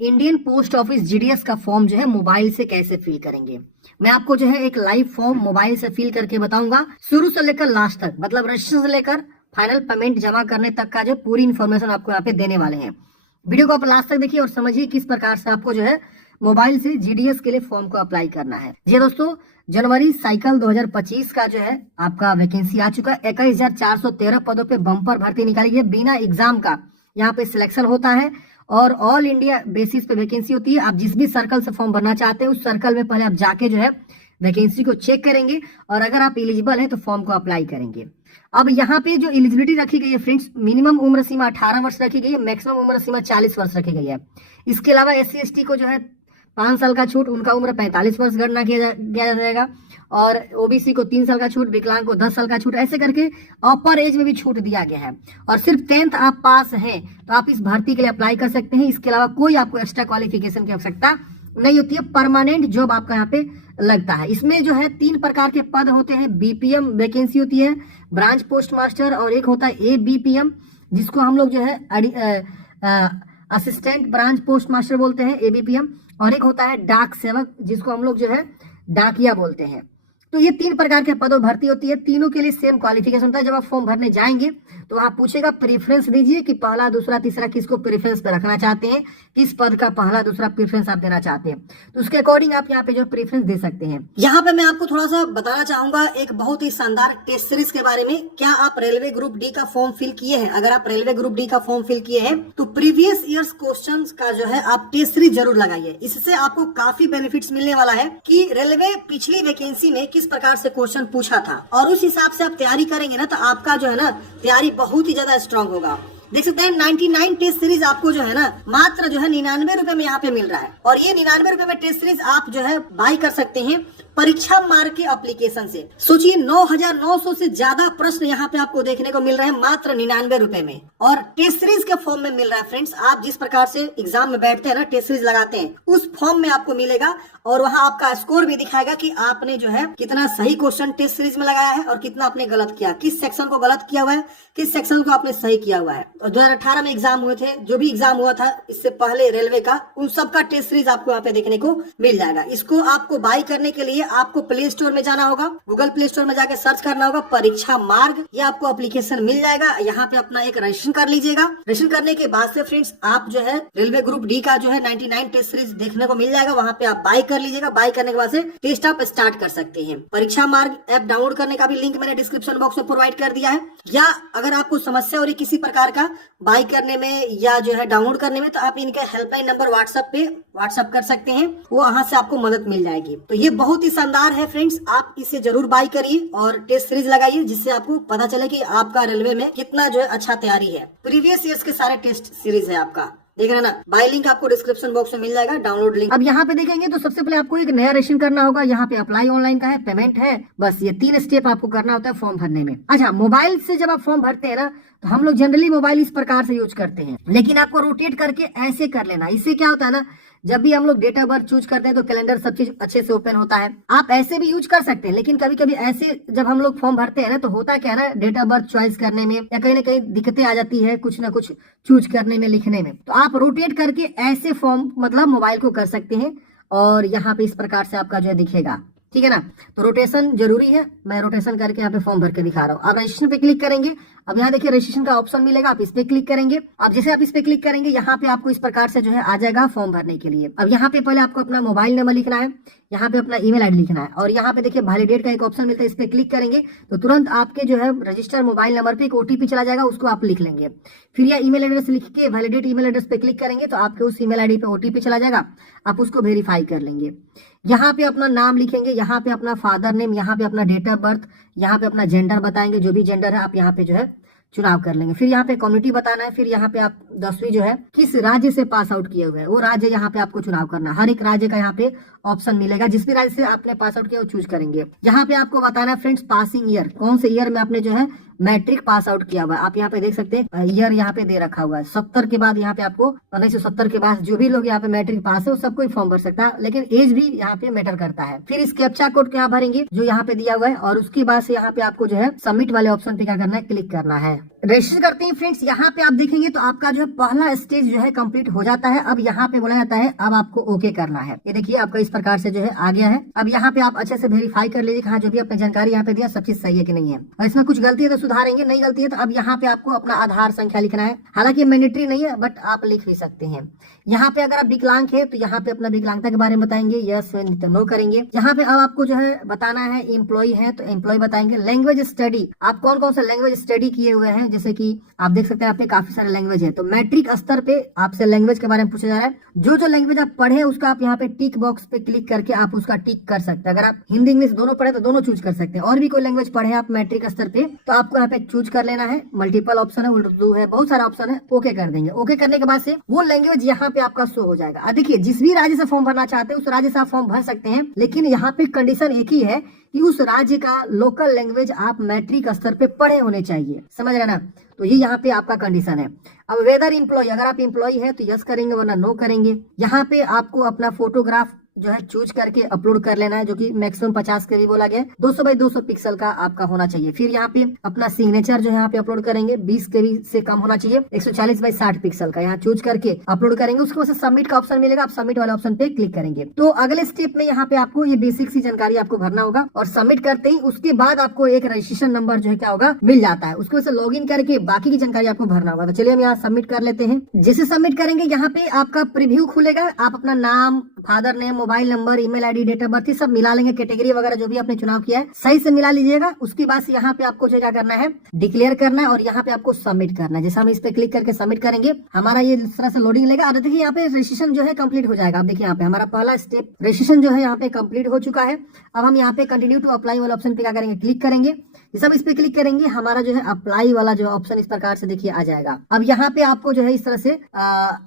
Indian post office GDS का form जो है मोबाइल से कैसे फिल करेंगे। मैं आपको जो है एक लाइव फॉर्म मोबाइल से फिल करके बताऊंगा, शुरू से लेकर लास्ट तक, मतलब रजिस्ट्रेशन से लेकर फाइनल पेमेंट जमा करने तक का जो पूरी इन्फॉर्मेशन आपको यहाँ पे देने वाले हैं। वीडियो को आप लास्ट तक देखिए और समझिए किस प्रकार से आपको जो है मोबाइल से जीडीएस के लिए फॉर्म को अप्लाई करना है। जी दोस्तों, जनवरी साइकिल 2025 का जो है आपका वैकेंसी आ चुका है। 21,413 पदों पे बम्पर भर्ती निकाली है, बिना एग्जाम का यहाँ पे सिलेक्शन होता है और ऑल इंडिया बेसिस पे वैकेंसी होती है। आप जिस भी सर्कल से फॉर्म भरना चाहते हैं उस सर्कल में पहले आप जाके जो है वैकेंसी को चेक करेंगे और अगर आप एलिजिबल है तो फॉर्म को अप्लाई करेंगे। अब यहाँ पे जो एलिजिबिलिटी रखी गई है फ्रेंड्स, मिनिमम उम्र सीमा 18 वर्ष रखी गई है, मैक्सिमम उम्र सीमा 40 वर्ष रखी गई है। इसके अलावा SC/ST को जो है 5 साल का छूट, उनका उम्र 45 वर्ष गणना किया जाएगा और OBC को 3 साल का छूट, विकलांग को 10 साल का छूट, ऐसे करके अपर एज में भी छूट दिया गया है। और सिर्फ 10th आप पास हैं तो आप इस भर्ती के लिए अप्लाई कर सकते हैं। इसके अलावा कोई आपको एक्स्ट्रा क्वालिफिकेशन की आवश्यकता नहीं होती है, परमानेंट जॉब आपका यहाँ पे लगता है। इसमें जो है 3 प्रकार के पद होते हैं। BPM वैकेंसी होती है, ब्रांच पोस्ट मास्टर, और एक होता है ABPM जिसको हम लोग जो है असिस्टेंट ब्रांच पोस्ट मास्टर बोलते हैं, ABPM, और एक होता है डाक सेवक जिसको हम लोग जो है डाकिया बोलते हैं। तो ये 3 प्रकार के पदों भर्ती होती है, तीनों के लिए सेम क्वालिफिकेशन होता है। जब आप फॉर्म भरने जाएंगे तो वहां पूछेगा प्रेफरेंस दीजिए कि पहला, दूसरा, तीसरा किसको प्रेफरेंस पे रखना चाहते हैं, किस पद का पहला, दूसरा प्रेफरेंस आप देना चाहते हैं, तो उसके अकॉर्डिंग आप यहाँ पे जो प्रेफरेंस दे सकते हैं। यहाँ पे मैं आपको थोड़ा सा बताना चाहूंगा एक बहुत ही शानदार टेस्ट सीरीज के बारे में। क्या आप रेलवे ग्रुप डी का फॉर्म फिल किए हैं? अगर आप रेलवे ग्रुप डी का फॉर्म फिल किए हैं तो प्रीवियस ईयर्स क्वेश्चन का जो है आप टेस्ट सीरीज जरूर लगाइए। इससे आपको काफी बेनिफिट्स मिलने वाला है कि रेलवे पिछली वैकेंसी में किस प्रकार से क्वेश्चन पूछा था और उस हिसाब से आप तैयारी करेंगे ना तो आपका जो है ना तैयारी बहुत ही ज्यादा स्ट्रांग होगा। देख सकते हैं 99 टेस्ट सीरीज आपको जो है ना मात्र जो है 99 रुपए में यहाँ पे मिल रहा है और ये 99 रुपए में टेस्ट सीरीज आप जो है बाई कर सकते हैं परीक्षा मार्ग के एप्लीकेशन से। सोचिए 9,900 से ज्यादा प्रश्न यहाँ पे आपको देखने को मिल रहे हैं मात्र 99 रुपए में और टेस्ट सीरीज के फॉर्म में मिल रहा है। फ्रेंड्स, आप जिस प्रकार से एग्जाम में बैठते हैं ना, टेस्ट सीरीज लगाते हैं, उस फॉर्म में आपको मिलेगा और वहाँ आपका स्कोर भी दिखाएगा कि आपने जो है कितना सही क्वेश्चन टेस्ट सीरीज में लगाया है और कितना आपने गलत किया, किस सेक्शन को गलत किया हुआ है, किस सेक्शन को आपने सही किया हुआ है। और 2018 में एग्जाम हुए थे, जो भी एग्जाम हुआ था इससे पहले रेलवे का, उन सब का टेस्ट सीरीज आपको यहाँ पे देखने को मिल जाएगा। इसको आपको बाई करने के लिए आपको प्ले स्टोर में जाना होगा, गूगल प्ले स्टोर में जाके सर्च करना होगा परीक्षा मार्ग, ये आपको एप्लीकेशन मिल जाएगा। यहाँ पे अपना एक रजिस्ट्रेशन कर लीजिएगा। रजिस्ट्रेशन करने के बाद से फ्रेंड्स आप जो है रेलवे ग्रुप डी का जो है 99 टेस्ट सीरीज देखने को मिल जाएगा, वहाँ पे आप बाई कर लीजिएगा। बाई करने के बाद से टेस्ट आप स्टार्ट कर सकते हैं। परीक्षा मार्ग ऐप डाउनलोड करने का भी लिंक मैंने डिस्क्रिप्शन बॉक्स में प्रोवाइड कर दिया है, या अगर आपको समस्या हो रही किसी प्रकार का बाई करने में या जो है डाउनलोड करने में तो आप इनके हेल्पलाइन नंबर व्हाट्सएप कर सकते हैं, वो वहां से आपको मदद मिल जाएगी। तो ये बहुत ही शानदार है फ्रेंड्स, आप इसे जरूर बाई करिए और टेस्ट सीरीज लगाइए जिससे आपको पता चले कि आपका रेलवे में कितना जो है अच्छा तैयारी है। प्रीवियस ईयर्स के सारे टेस्ट सीरीज है आपका, देख रहे हैं ना। बाई लिंक आपको डिस्क्रिप्शन बॉक्स में मिल जाएगा, डाउनलोड लिंक। अब यहाँ पे देखेंगे तो सबसे पहले आपको एक नया रजिस्ट्रेशन करना होगा। यहाँ पे अप्लाई ऑनलाइन का है, पेमेंट है, बस ये 3 स्टेप आपको करना होता है फॉर्म भरने में। अच्छा, मोबाइल से जब आप फॉर्म भरते हैं ना तो हम लोग जनरली मोबाइल इस प्रकार से यूज करते हैं, लेकिन आपको रोटेट करके ऐसे कर लेना। इससे क्या होता है ना, जब भी हम लोग डेट ऑफ बर्थ चूज करते हैं तो कैलेंडर सब चीज अच्छे से ओपन होता है। आप ऐसे भी यूज कर सकते हैं, लेकिन कभी कभी ऐसे जब हम लोग फॉर्म भरते हैं ना तो होता क्या है ना, डेट ऑफ बर्थ चॉइस करने में या कहीं ना कहीं दिक्कतें आ जाती है, कुछ ना कुछ चूज करने में, लिखने में। तो आप रोटेट करके ऐसे फॉर्म मतलब मोबाइल को कर सकते हैं और यहाँ पे इस प्रकार से आपका जो है दिखेगा, ठीक है ना। तो रोटेशन जरूरी है, मैं रोटेशन करके यहाँ पे फॉर्म भर के दिखा रहा हूँ। आप रजिस्ट्रेशन पे क्लिक करेंगे, अब यहाँ देखिए रजिस्ट्रेशन का ऑप्शन मिलेगा, आप इस पे क्लिक करेंगे। अब जैसे आप इस पे क्लिक करेंगे यहाँ पे आपको इस प्रकार से जो है आ जाएगा फॉर्म भरने के लिए। अब यहाँ पे पहले आपको अपना मोबाइल नंबर लिखना है, यहाँ पे अपना ईमेल आईडी लिखना है और यहाँ पे देखिए वैलिडेट का एक ऑप्शन मिलता है, इस पे क्लिक करेंगे तो तुरंत आपके जो है रजिस्टर्ड मोबाइल नंबर पे एक OTP चला जाएगा, उसको आप लिख लेंगे। फिर यह ईमेल एड्रेस लिख के वैलिडेट ईमेल एड्रेस पे क्लिक करेंगे तो आपके उस ईमेल आईडी पे OTP चला जाएगा, आप उसको वेरीफाई कर लेंगे। यहाँ पे अपना नाम लिखेंगे, यहाँ पे अपना फादर नेम, यहाँ पे अपना डेट ऑफ बर्थ, यहाँ पे अपना जेंडर बताएंगे, जो भी जेंडर है आप यहाँ पे जो है चुनाव कर लेंगे। फिर यहाँ पे कम्युनिटी बताना है, फिर यहाँ पे आप 10वीं जो है किस राज्य से पास आउट किए हुए हैं वो राज्य यहाँ पे आपको चुनाव करना है। हर एक राज्य का यहाँ पे ऑप्शन मिलेगा, जिस भी राज्य से आपने पास आउट किया वो चूज करेंगे। यहाँ पे आपको बताना है फ्रेंड्स पासिंग ईयर, कौन से ईयर में आपने जो है मैट्रिक पास आउट किया हुआ है। आप यहाँ पे देख सकते हैं ईयर यहाँ पे दे रखा हुआ है 70 के बाद, यहाँ पे आपको 1970 के बाद जो भी लोग यहाँ पे मैट्रिक पास है वो सब कोई फॉर्म भर सकता है, लेकिन एज भी यहाँ पे मैटर करता है। फिर इस कैप्चा कोड को यहाँ भरेंगे जो यहाँ पे दिया हुआ है और उसके बाद से यहाँ पे आपको जो है सबमिट वाले ऑप्शन पे क्या करना है, क्लिक करना है। रजिस्टर करते हैं फ्रेंड्स, यहाँ पे आप देखेंगे तो आपका जो है पहला स्टेज जो है कंप्लीट हो जाता है। अब यहाँ पे बोला जाता है अब आपको ओके करना है। ये देखिए आपका इस प्रकार से जो है आ गया है। अब यहाँ पे आप अच्छे से वेरीफाई कर लीजिए हाँ जो भी आपने जानकारी यहाँ पे दिया सब चीज सही है कि नहीं है, और इसमें कुछ गलती है तो सुधारेंगे, नहीं गलती है तो अब यहाँ पे आपको अपना आधार संख्या लिखना है। हालांकि मैंडेटरी नहीं है बट आप लिख भी सकते हैं। यहाँ पे अगर आप विकलांग है तो यहाँ पे अपना विकलांगता के बारे में बताएंगे, यस तो नो करेंगे। यहाँ पे अब आपको जो है बताना है एम्प्लॉय है तो एम्प्लॉय बताएंगे। लैंग्वेज स्टडी, आप कौन कौन सा लैंग्वेज स्टडी किए हुए हैं, जैसे कि आप देख सकते हैं आपके काफी सारे लैंग्वेज है, तो मैट्रिक स्तर पे आपसे लैंग्वेज के बारे में पूछा जा रहा है। जो लैंग्वेज आप पढ़े उसका आप यहाँ पे टिक बॉक्स पे क्लिक करके आप उसका टिक कर सकते हैं। अगर आप हिंदी इंग्लिश दोनों पढ़े तो दोनों चूज कर सकते हैं, और भी कोई लैंग्वेज पढ़े आप मैट्रिक स्तर पे तो आपको यहाँ पे चूज कर लेना है। मल्टीपल ऑप्शन है, उर्दू है, बहुत सारा ऑप्शन है, ओके कर देंगे। ओके करने के बाद से वो लैंग्वेज यहाँ पे आपका शो हो जाएगा। देखिए जिस भी राज्य से फॉर्म भरना चाहते हैं उस राज्य से आप फॉर्म भर सकते हैं, लेकिन यहाँ पे कंडीशन एक ही है कि उस राज्य का लोकल लैंग्वेज आप मैट्रिक स्तर पे पढ़े होने चाहिए, समझ रहे ना। तो ये यहाँ पे आपका कंडीशन है। अब वेदर एम्प्लॉय, अगर आप एम्प्लॉय है तो यस करेंगे वरना नो करेंगे। यहाँ पे आपको अपना फोटोग्राफ जो है चूज करके अपलोड कर लेना है, जो कि मैक्सिमम 50 के भी बोला गया है। 200 बाई 200 पिक्सल का आपका होना चाहिए। फिर यहाँ पे अपना सिग्नेचर जो है यहाँ पे अपलोड करेंगे, 20 के भी से कम होना चाहिए। 140 बाई 60 पिक्सल का यहाँ चूज करके अपलोड करेंगे। उसके बाद सबमिट का ऑप्शन मिलेगा, आप सबमिट वाले ऑप्शन पे क्लिक करेंगे। तो अगले स्टेप में यहाँ पे आपको ये बेसिक सी जानकारी आपको भरना होगा, और सबमिट करते ही उसके बाद आपको एक रजिस्ट्रेशन नंबर जो है क्या होगा मिल जाता है। उसको से लॉग इन करके बाकी की जानकारी आपको भरना होगा। तो चलिए हम यहाँ सबमिट कर लेते हैं। जैसे सबमिट करेंगे यहाँ पे आपका प्रीव्यू खुलेगा, आप अपना नाम, father name, mobile number, email ID, date of birth सब मिला लेंगे। कैटेगरी वगैरह जो भी आपने चुनाव किया है सही से मिला लीजिएगा। उसके बाद से यहाँ पे आपको जो क्या करना है डिक्लेयर करना है, और यहाँ पे आपको सबमिट करना है। जैसे हम इस पे क्लिक करके सबमिट करेंगे हमारा ये इस तरह से लोडिंग लेगा। और देखिए यहाँ पे रजिस्ट्रेशन जो है कंप्लीट हो जाएगा। अब देखिए यहाँ पे हमारा पहला स्टेप रजिस्ट्रेशन जो है यहाँ पे कंप्लीट हो चुका है। अब हम यहाँ पे कंटिन्यू टू अप्लाई वाला ऑप्शन पे क्या करेंगे क्लिक करेंगे। जैसे हम इस पे क्लिक करेंगे हमारा जो है अप्लाई वाला जो ऑप्शन इस प्रकार से देखिए आ जाएगा। अब यहाँ पे आपको जो है इस तरह से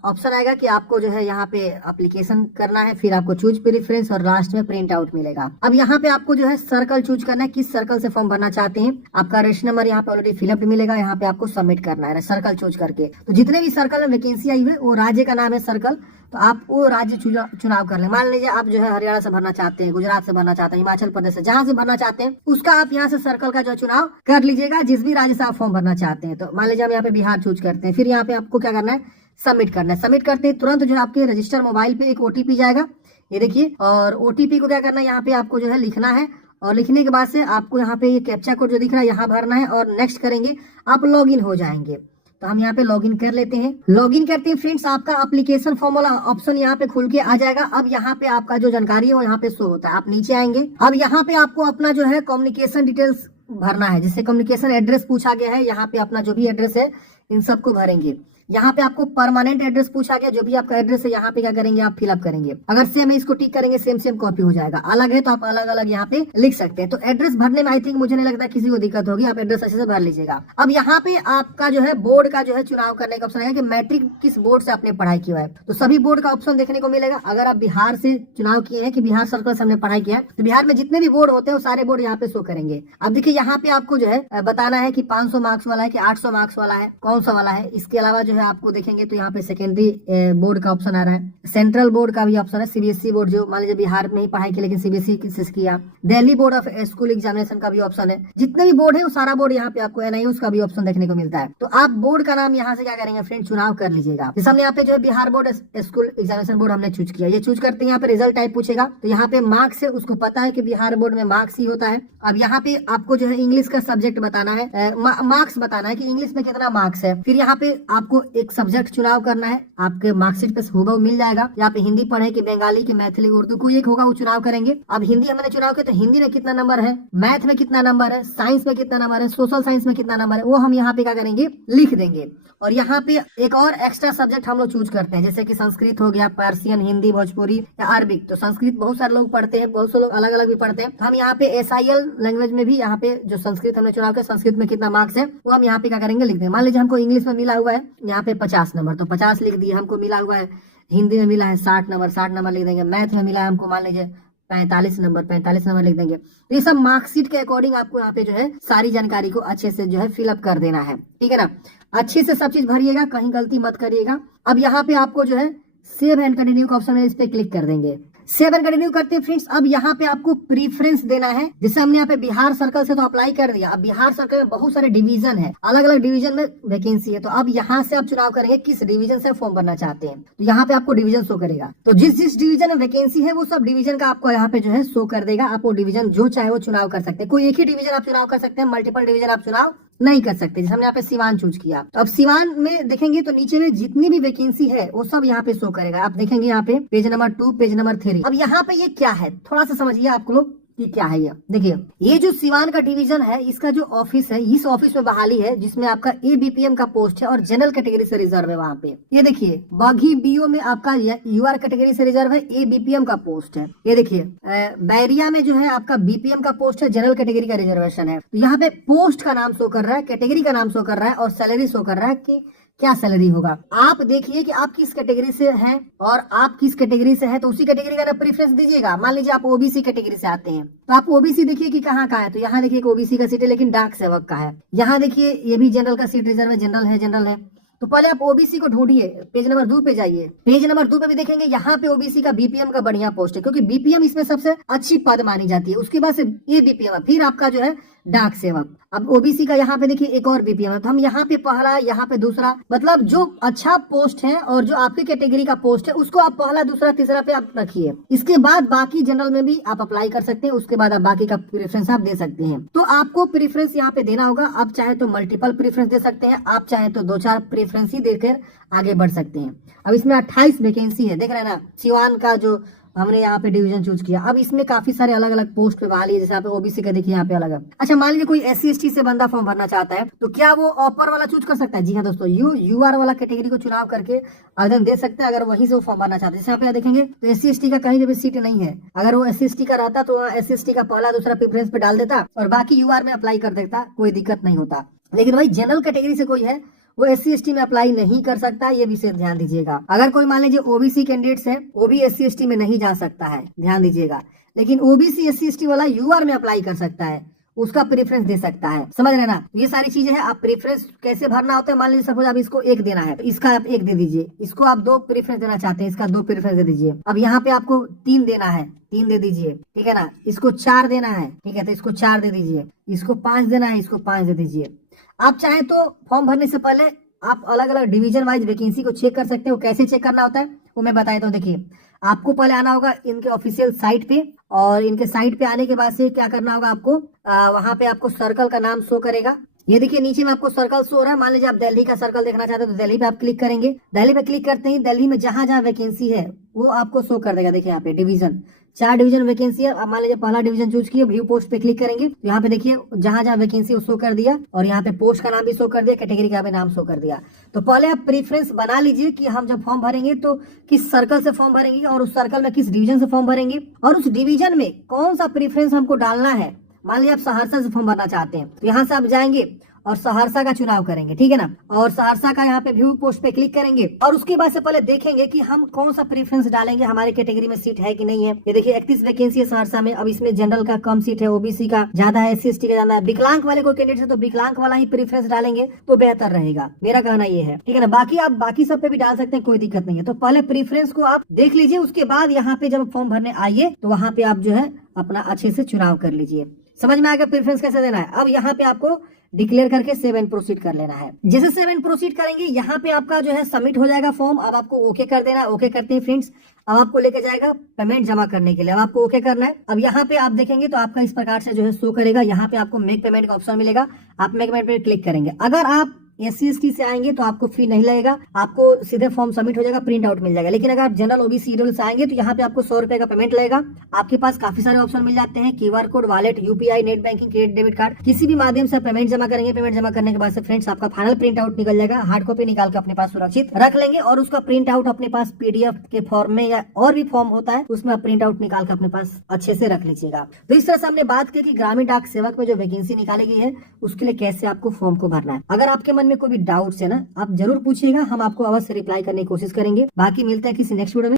ऑप्शन आएगा कि आपको जो है यहाँ पे एप्लीकेशन करना है, फिर आपको चूज प्रेफरेंस और लास्ट में प्रिंट आउट मिलेगा। अब यहाँ पे आपको जो है सर्कल चूज करना है, किस सर्कल से फॉर्म भरना चाहते हैं। आपका रजिस्टर नंबर यहाँ पे ऑलरेडी फिलअप मिलेगा, यहाँ पे आपको सबमिट करना है सर्कल चूज करके। तो जितने भी सर्कल में वैकेंसी आई हुई वो राज्य का नाम है सर्कल, तो आप वो राज्य चुनाव कर ले। मान लीजिए आप जो है हरियाणा से भरना चाहते हैं, गुजरात से भरना चाहते हैं, हिमाचल प्रदेश से, जहां से भरना चाहते हैं उसका आप यहाँ से सर्कल का जो चुनाव कर लीजिएगा, जिस भी राज्य से आप फॉर्म भरना चाहते हैं। तो मान लीजिए हम यहाँ पे बिहार चूज करते हैं, फिर यहाँ पे आपको क्या करना है सबमिट करना है। सबमिट करते ही तुरंत जो है आपके रजिस्टर मोबाइल पे एक ओटीपी जाएगा, ये देखिए, और ओटीपी को क्या करना है यहाँ पे आपको जो है लिखना है, और लिखने के बाद से आपको यहाँ पे ये कैप्चा कोड जो दिख रहा है यहाँ भरना है, और नेक्स्ट करेंगे आप लॉगिन हो जाएंगे। तो हम यहाँ पे लॉगिन कर लेते हैं। लॉगिन करते हैं फ्रेंड्स, आपका एप्लीकेशन फॉर्म वाला ऑप्शन यहाँ पे खुल के आ जाएगा। अब यहाँ पे आपका जो जानकारी है वो यहाँ पे शो होता है। आप नीचे आएंगे, अब यहाँ पे आपको अपना जो है कम्युनिकेशन डिटेल्स भरना है, जिससे कम्युनिकेशन एड्रेस पूछा गया है। यहाँ पे अपना जो भी एड्रेस है इन सबको भरेंगे। यहाँ पे आपको परमानेंट एड्रेस पूछा गया, जो भी आपका एड्रेस है यहाँ पे क्या करेंगे आप फिलअप करेंगे। अगर सेम है इसको टिक करेंगे, सेम सेम कॉपी हो जाएगा। अलग है तो आप अलग अलग यहाँ पे लिख सकते हैं। तो एड्रेस भरने में आई थिंक मुझे नहीं लगता किसी को दिक्कत होगी, आप एड्रेस अच्छे से भर लीजिएगा। अब यहाँ पे आपका जो है बोर्ड का जो है चुनाव करने का ऑप्शन है कि मैट्रिक किस बोर्ड से आपने पढ़ाई किया है, तो सभी बोर्ड का ऑप्शन देखने को मिलेगा। अगर आप बिहार से चुनाव किए हैं कि बिहार सर्कल से हमने पढ़ाई किया है, तो बिहार में जितने भी बोर्ड होते हैं वो सारे बोर्ड यहाँ पे शो करेंगे। अब देखिए यहाँ पे आपको जो है बताना है कि 500 मार्क्स वाला है कि 800 मार्क्स वाला है, कौन सा वाला है। इसके अलावा जो है आपको देखेंगे तो यहाँ पे सेकेंडरी बोर्ड का ऑप्शन आ रहा है, सेंट्रल बोर्ड का भी ऑप्शन है, सीबीएसई बोर्ड जो मान लीजिए बिहार में ही पढ़ाई की लेकिन सीबीएसई से किया, Delhi board of school examination का भी ऑप्शन है। जितने भी बोर्ड है वो सारा बोर्ड यहाँ पे आपको एनआईओ का भी ऑप्शन देखने को मिलता है। तो आप बोर्ड का नाम यहाँ से क्या करेंगे फ्रेंड चुनाव कर लीजिएगा। जैसे हमने यहाँ पे जो है Bihar board school examination board हमने चूज किया, ये चूज करते हैं यहाँ पे रिजल्ट टाइप पूछेगा, तो यहाँ पे मार्क्स है, उसको पता है कि बिहार बोर्ड में मार्क्स ही होता है। अब यहाँ पे आपको जो है इंग्लिश का सब्जेक्ट बताना है, मार्क्स बताना है कि इंग्लिश में कितना मार्क्स है। फिर यहाँ पे आपको एक सब्जेक्ट चुनाव करना है, आपके मार्कशीट पे हुबहू मिल जाएगा। यहाँ पे हिंदी पढ़े कि बंगाली की मैथिली उर्दू कोई एक होगा वो चुनाव करेंगे। अब हिंदी हमने चुनाव किया तो हिंदी में कितना नंबर है, मैथ में कितना नंबर है, साइंस में कितना नंबर है, सोशल साइंस में कितना नंबर है, वो हम यहाँ पे क्या करेंगे लिख देंगे। और यहाँ पे एक और एक्स्ट्रा सब्जेक्ट हम लोग चूज करते हैं, जैसे कि संस्कृत हो गया, पर्सियन, हिंदी, भोजपुरी या अरबिक। तो संस्कृत बहुत सारे लोग पढ़ते हैं, बहुत से लोग अलग अलग भी पढ़ते हैं। तो हम यहाँ पे SIL लैंग्वेज में भी यहाँ पे जो संस्कृत हमने चुनाव किया, संस्कृत में कितना मार्क्स है वो हम यहाँ पे क्या करेंगे लिख देंगे। मान लीजिए हमको इंग्लिश में मिला हुआ है यहाँ पे 50 नंबर, तो 50 लिख दिए। हमको मिला हुआ है हिंदी में मिला है 60 नंबर, 60 नंबर लिख देंगे। मैथ में मिला है हमको मान लीजिए 45 नंबर, 45 नंबर लिख देंगे। तो ये सब मार्कशीट के अकॉर्डिंग आपको यहाँ पे जो है सारी जानकारी को अच्छे से जो है फिलअप कर देना है, ठीक है ना। अच्छे से सब चीज भरिएगा, कहीं गलती मत करिएगा। अब यहाँ पे आपको जो है सेव एंड कंटिन्यू का ऑप्शन है, इस पे क्लिक कर देंगे। 7 कंटिन्यू करते हैं फ्रेंड्स। अब यहाँ पे आपको प्रीफरेंस देना है। जैसे हमने यहाँ पे बिहार सर्कल से तो अप्लाई कर दिया। अब बिहार सर्कल में बहुत सारे डिवीजन है, अलग अलग डिवीजन में वैकेंसी है। तो अब यहाँ से आप चुनाव करेंगे किस डिवीजन से फॉर्म भरना चाहते हैं। तो यहाँ पे आपको डिवीजन शो करेगा। तो जिस जिस डिवीजन में वैकेंसी है वो सब डिवीजन का आपको यहाँ पे जो है शो कर देगा। आप वो डिवीजन जो चाहे वो चुनाव कर सकते हैं। कोई एक ही डिवीजन आप चुनाव कर सकते हैं, मल्टीपल डिवीजन आप चुनाव नहीं कर सकते। जैसे हमने यहाँ पे सिवान चूज किया। तो अब सिवान में देखेंगे तो नीचे में जितनी भी वैकेंसी है वो सब यहाँ पे शो करेगा। आप देखेंगे यहाँ पे पेज नंबर 2, पेज नंबर 3। अब यहाँ पे ये क्या है थोड़ा सा समझिए आप लोग कि क्या है ये। देखिए ये जो सिवान का डिवीजन है इसका जो ऑफिस है, इस ऑफिस में बहाली है जिसमें आपका ABPM का पोस्ट है और जनरल कैटेगरी से रिजर्व है। वहाँ पे ये देखिए बागी BO में आपका UR कैटेगरी से रिजर्व है, ABPM का पोस्ट है। ये देखिए बैरिया में जो है आपका BPM का पोस्ट है, जनरल कैटेगरी का रिजर्वेशन है। तो यहाँ पे पोस्ट का नाम शो कर रहा है, कैटेगरी का नाम शो कर रहा है और सैलरी शो कर रहा है कि क्या सैलरी होगा। आप देखिए कि आप किस कैटेगरी से हैं और आप किस कैटेगरी से हैं तो उसी कैटेगरी का प्रेफरेंस दीजिएगा। मान लीजिए आप OBC कैटेगरी से आते हैं तो आप OBC देखिए कि कहाँ का है। तो यहाँ देखिए OBC का सीट है लेकिन डाक सेवक का है। यहाँ देखिए ये भी जनरल का सीट रिजर्व है, जनरल है। तो पहले आप OBC को ढूंढिए, पेज नंबर 2 पे जाइए। पेज नंबर 2 पे भी देखेंगे यहाँ पे OBC का BPM का बढ़िया पोस्ट है क्योंकि BPM इसमें सबसे अच्छी पद मानी जाती है। उसके बाद से ABPM है, फिर आपका जो है डाक सेवक। अब OBC का यहाँ पे देखिए एक और BPM है। तो हम यहाँ पे पहला, यहाँ पे दूसरा, मतलब जो अच्छा पोस्ट है और जो आपकी कैटेगरी का पोस्ट है उसको आप पहला, दूसरा, तीसरा पे आप रखिए। इसके बाद बाकी जनरल में भी आप अप्लाई कर सकते हैं। उसके बाद आप बाकी का प्रेफरेंस आप दे सकते हैं। तो आपको प्रेफरेंस यहाँ पे देना होगा। आप चाहे तो मल्टीपल प्रेफरेंस दे सकते हैं, आप चाहे तो 2-4 प्रेफरेंस ही देकर आगे बढ़ सकते हैं। अब इसमें 28 वैकेंसी है, देख रहे हैं ना। सिवान का जो हमने यहाँ पे डिवीजन चूज किया। अब इसमें काफी सारे अलग अलग पोस्ट पे बहाली है। जैसे यहाँ पे OBC का देखिए यहाँ पे अलग है। अच्छा मान लीजिए कोई SC/ST से बंदा फॉर्म भरना चाहता है तो क्या वो अपर वाला चूज कर सकता है? जी हाँ दोस्तों, UR वाला कैटेगरी को चुनाव करके आवेदन दे सकते हैं अगर वहीं से वो फॉर्म भरना चाहते हैं। जैसे यहाँ पे देखेंगे तो SC/ST का कहीं भी सीट नहीं है। अगर वो SC/ST का रहता तो SC/ST का पहला, दूसरा प्रेफरेंस पे डाल देता और बाकी UR में अप्लाई कर देता, कोई दिक्कत नहीं होता। लेकिन भाई जनरल कैटेगरी से कोई है वो SC/ST में अप्लाई नहीं कर सकता, ये विशेष ध्यान दीजिएगा। अगर कोई मान लीजिए OBC कैंडिडेट्स है वो भी SC/ST में नहीं जा सकता है, ध्यान दीजिएगा। लेकिन OBC SC/ST वाला UR में अप्लाई कर सकता है, उसका प्रेफरेंस दे सकता है। समझ रहे ना, ये सारी चीजें हैं। आप प्रेफरेंस कैसे भरना होता है, मान लीजिए सपोज आप इसको 1 देना है तो इसका आप 1 दे दीजिए। इसको आप 2 प्रेफरेंस देना चाहते हैं, इसका 2 प्रेफरेंस दे दीजिए। अब यहाँ पे आपको 3 देना है, 3 दे दीजिए, ठीक है ना। इसको 4 देना है, ठीक है, तो इसको 4 दे दीजिए। इसको 5 देना है, इसको 5 दे दीजिए। आप चाहे तो फॉर्म भरने से पहले आप अलग अलग डिवीजन वाइज वैकेंसी को चेक कर सकते हो। कैसे चेक करना होता है वो मैं बताया। तो देखिए आपको पहले आना होगा इनके ऑफिशियल साइट पे और इनके साइट पे आने के बाद से क्या करना होगा आपको, वहां पे आपको सर्कल का नाम शो करेगा। ये देखिए नीचे में आपको सर्कल शो हो रहा है। मान लीजिए आप दिल्ली का सर्कल देखना चाहते हो तो दिल्ली पे आप क्लिक करेंगे। दिल्ली पे क्लिक करते ही दिल्ली में जहां जहां वैकेंसी है वो आपको शो कर देगा। देखिए यहाँ पे डिवीजन 4 डिवीजन वैकेंसी है। अब मान लीजिए पहला डिवीजन चूज किया, व्यू पोस्ट पे क्लिक करेंगे। यहाँ पे देखिए जहां जहां वैकेंसी शो कर दिया और यहाँ पे पोस्ट का नाम भी शो कर दिया, कैटेगरी का भी नाम शो कर दिया। तो पहले आप प्रेफरेंस बना लीजिए कि हम जब फॉर्म भरेंगे तो किस सर्कल से फॉर्म भरेंगे और उस सर्कल में किस डिवीजन से फॉर्म भरेंगे और उस डिवीजन में कौन सा प्रेफरेंस हमको डालना है। मान लीजिए आप सहरसा से फॉर्म भरना चाहते हैं तो यहाँ से आप जाएंगे और सहरसा का चुनाव करेंगे, ठीक है ना। और सहरसा का यहाँ पे व्यू पोस्ट पे क्लिक करेंगे और उसके बाद से पहले देखेंगे कि हम कौन सा प्रेफरेंस डालेंगे, हमारे कैटेगरी में सीट है कि नहीं है। ये देखिए 31 वैकेंसी है सहरसा में। अब इसमें जनरल का कम सीट है, OBC का ज्यादा है, SC/ST का ज्यादा है। विकलांग वाले कोई कैंडिडेट है तो विकलांग वाला ही प्रेफरेंस डालेंगे तो बेहतर रहेगा, मेरा कहना ये है, ठीक है ना। बाकी आप बाकी सब पे भी डाल सकते हैं, कोई दिक्कत नहीं है। तो पहले प्रेफरेंस को आप देख लीजिए, उसके बाद यहाँ पे जब फॉर्म भरने आइए तो वहाँ पे आप जो है अपना अच्छे से चुनाव कर लीजिए। समझ में आएगा प्रेफरेंस कैसे देना है। अब यहाँ पे आपको डिक्लेयर करके 7 प्रोसीड कर लेना है। जैसे 7 प्रोसीड करेंगे यहाँ पे आपका जो है सबमिट हो जाएगा फॉर्म। अब आपको ओके कर देना है। ओके करते हैं फ्रेंड्स, अब आपको लेके जाएगा पेमेंट जमा करने के लिए। अब आपको ओके करना है। अब यहाँ पे आप देखेंगे तो आपका इस प्रकार से जो है शो करेगा। यहाँ पे आपको मेक पेमेंट का ऑप्शन मिलेगा, आप मेक पेमेंट पे क्लिक करेंगे। अगर आप SC/ST से आएंगे तो आपको फी नहीं लगेगा, आपको सीधे फॉर्म सबमिट हो जाएगा, प्रिंट आउट मिल जाएगा। लेकिन अगर आप जनरल OBC EWS से आएंगे तो यहाँ पे आपको 100 रुपए का पेमेंट लगेगा। आपके पास काफी सारे ऑप्शन मिल जाते हैं, QR code, wallet, UPI, net banking, credit debit card, किसी भी माध्यम से पेमेंट जमा करेंगे। पेमेंट जमा करने के बाद से फ्रेंड्स आपका फाइनल प्रिंट आउट निकल जाएगा। हार्ड कॉपी निकाल के अपने पास सुरक्षित रख लेंगे और उसका प्रिंट आउट अपने पास PDF के फॉर्म में या और भी फॉर्म होता है उसमें आप प्रिंट आउट निकाल के अपने पास अच्छे से रख लीजिएगा। तो इस तरह से हमने बात की कि ग्रामीण डाक सेवक में जो वैकेंसी निकाली गई है उसके लिए कैसे आपको फॉर्म को भरना है। अगर आपके मन में कोई भी डाउट है ना, आप जरूर पूछिएगा, हम आपको अवश्य रिप्लाई करने की कोशिश करेंगे। बाकी मिलते हैं किसी नेक्स्ट वीडियो में।